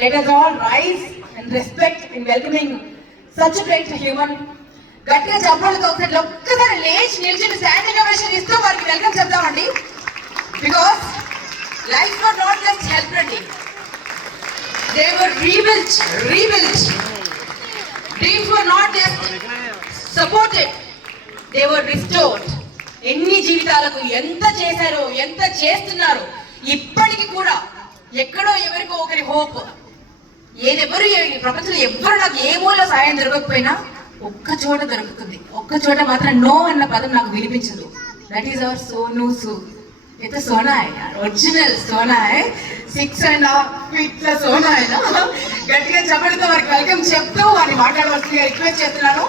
let us all rise and respect in welcoming such a great human. గట్టిగా చెప్పాలి ఒకసారి ఒక్కసారి లేచి నిల్చుని స్టాండింగ్ ఓవేషన్ ఇస్తూ వారికి వెల్కమ్ చెప్తామండి. Because life was not just help అండి, they were rebuilt. Dreams were not just supported, they were restored. ఎన్ని జీవితాలకు ఎంత చేశారో, ఎంత చేస్తున్నారు, ఇప్పటికి కూడా ఎక్కడో ఎవరికో ఒకరి హోప్. ఏదెవరు ప్రపంచంలో ఎవ్వరు నాకు ఏ మూల సాయం దొరకకపోయినా ఒక్క చోట దొరుకుతుంది. ఒక్క చోట మాత్రం నో అన్న పదం నాకు వినిపించదు. That is our Sonu Sood. అయితే సోనా ఆయన ఒరిజినల్ సోనా 6.5 feet సోనా ఆయన. గట్టిగా చెప్పడంతో వారికి వెల్కమ్ చెప్తూ వారిని మాట్లాడవలసిందిగా రిక్వెస్ట్ చేస్తున్నాను.